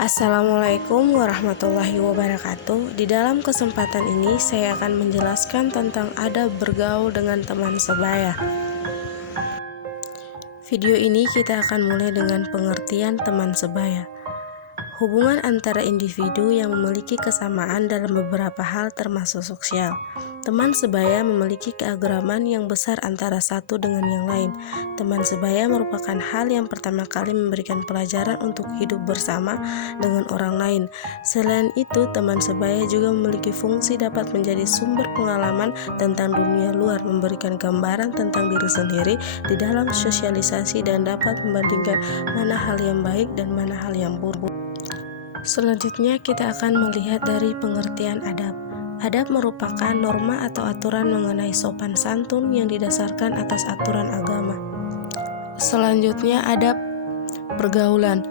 Assalamualaikum warahmatullahi wabarakatuh. Di dalam kesempatan ini saya akan menjelaskan tentang adab bergaul dengan teman sebaya. Video ini kita akan mulai dengan pengertian teman sebaya. Hubungan antara individu yang memiliki kesamaan dalam beberapa hal termasuk sosial. Teman sebaya memiliki keagraman yang besar antara satu dengan yang lain. Teman sebaya merupakan hal yang pertama kali memberikan pelajaran untuk hidup bersama dengan orang lain. Selain itu, teman sebaya juga memiliki fungsi dapat menjadi sumber pengalaman tentang dunia luar, memberikan gambaran tentang diri sendiri di dalam sosialisasi dan dapat membandingkan mana hal yang baik dan mana hal yang buruk. Selanjutnya kita akan melihat dari pengertian adab. Adab merupakan norma atau aturan mengenai sopan santun yang didasarkan atas aturan agama. Selanjutnya adab pergaulan.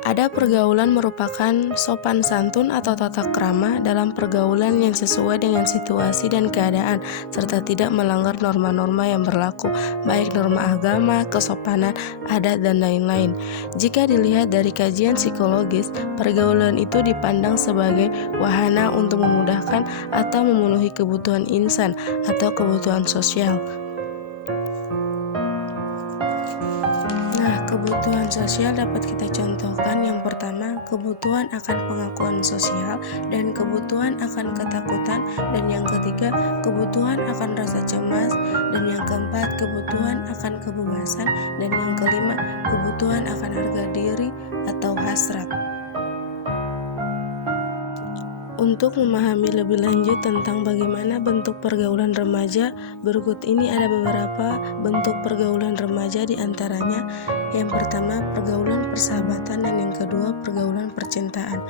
Adab pergaulan merupakan sopan santun atau tata krama dalam pergaulan yang sesuai dengan situasi dan keadaan, serta tidak melanggar norma-norma yang berlaku, baik norma agama, kesopanan, adat, dan lain-lain. Jika dilihat dari kajian psikologis, pergaulan itu dipandang sebagai wahana untuk memudahkan atau memenuhi kebutuhan insan atau kebutuhan sosial. Kebutuhan sosial dapat kita contohkan. Yang pertama, kebutuhan akan pengakuan sosial, dan kebutuhan akan ketakutan, dan yang ketiga, kebutuhan akan rasa cemas, dan yang keempat, kebutuhan akan kebebasan, dan yang kelima, kebutuhan akan harga diri atau hasrat. Untuk memahami lebih lanjut tentang bagaimana bentuk pergaulan remaja, berikut ini ada beberapa bentuk pergaulan remaja, di antaranya yang pertama pergaulan persahabatan dan yang kedua pergaulan percintaan.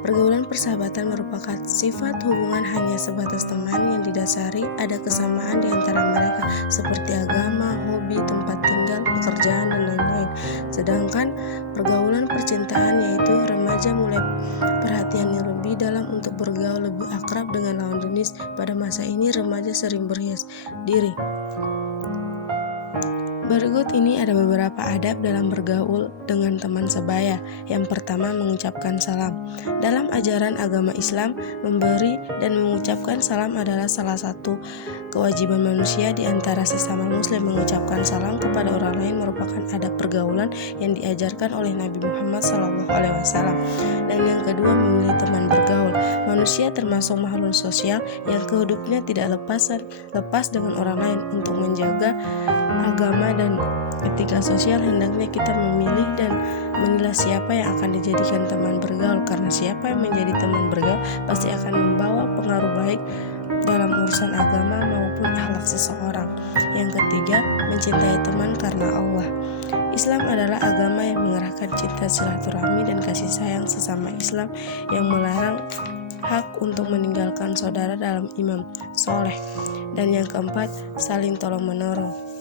Pergaulan persahabatan merupakan sifat hubungan hanya sebatas teman yang didasari ada kesamaan di antara mereka seperti agama, hobi, tempat tinggal, pekerjaan, dan lain-lain. Sedangkan pergaulan percintaan yaitu remaja mulai perhatiannya lebih dalam untuk bergaul lebih akrab dengan lawan jenis. Pada masa ini remaja sering berhias diri. Berikut ini ada beberapa adab dalam bergaul dengan teman sebaya. Yang pertama, mengucapkan salam. Dalam ajaran agama Islam, memberi dan mengucapkan salam adalah salah satu kewajiban manusia. Di antara sesama muslim, mengucapkan salam kepada orang lain merupakan adab pergaulan yang diajarkan oleh Nabi Muhammad SAW. Dan yang kedua, memilih teman bergaul. Manusia termasuk makhluk sosial yang kehidupnya tidak lepas dengan orang lain. Untuk menjaga agama dan etika sosial, hendaknya kita memilih dan menilai siapa yang akan dijadikan teman bergaul, karena siapa yang menjadi teman bergaul pasti akan membawa pengaruh baik dalam urusan agama maupun akhlak seseorang. Yang ketiga, mencintai teman karena Allah. Islam adalah agama yang mengerahkan cinta, silaturahmi, dan kasih sayang sesama Islam, yang melarang hak untuk meninggalkan saudara dalam iman soleh. Dan yang keempat, saling tolong-menolong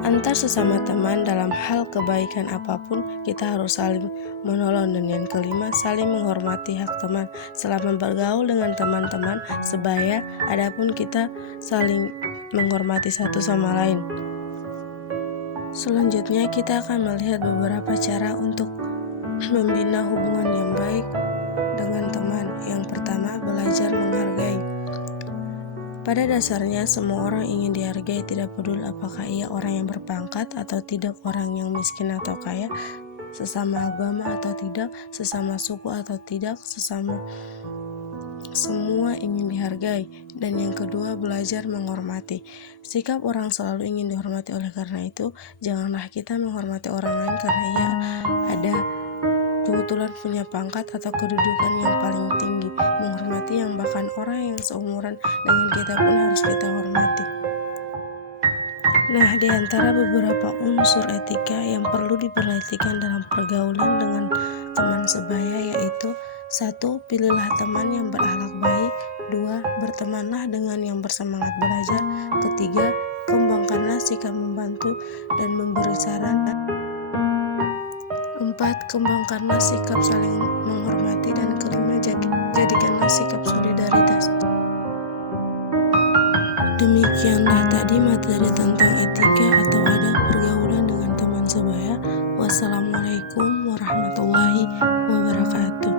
antar sesama teman dalam hal kebaikan apapun, kita harus saling menolong. Dan yang kelima, saling menghormati hak teman. Selama bergaul dengan teman-teman sebaya, adapun kita saling menghormati satu sama lain. Selanjutnya kita akan melihat beberapa cara untuk membina hubungan yang baik dengan teman. Yang pertama, belajar menghargai. Pada dasarnya semua orang ingin dihargai, tidak peduli apakah ia orang yang berpangkat atau tidak, orang yang miskin atau kaya, sesama agama atau tidak, sesama suku atau tidak, semua ingin dihargai. Dan yang kedua, belajar menghormati. Sikap orang selalu ingin dihormati, oleh karena itu janganlah kita menghormati orang lain karena ia ada kebetulan punya pangkat atau kedudukan yang paling tinggi. Menghormati yang bahkan orang yang seumuran dengan kita pun harus kita hormati. Nah, di antara beberapa unsur etika yang perlu diperhatikan dalam pergaulan dengan teman sebaya yaitu: 1. Pilihlah teman yang berakhlak baik. 2. Bertemanlah dengan yang bersemangat belajar. 3. Kembangkanlah sikap membantu dan memberi saran. 4. Kembangkanlah sikap saling menghormati. Dan kelima, jadikanlah sikap solidaritas. Demikianlah tadi materi tentang etika atau adab pergaulan dengan teman sebaya. Wassalamualaikum warahmatullahi wabarakatuh.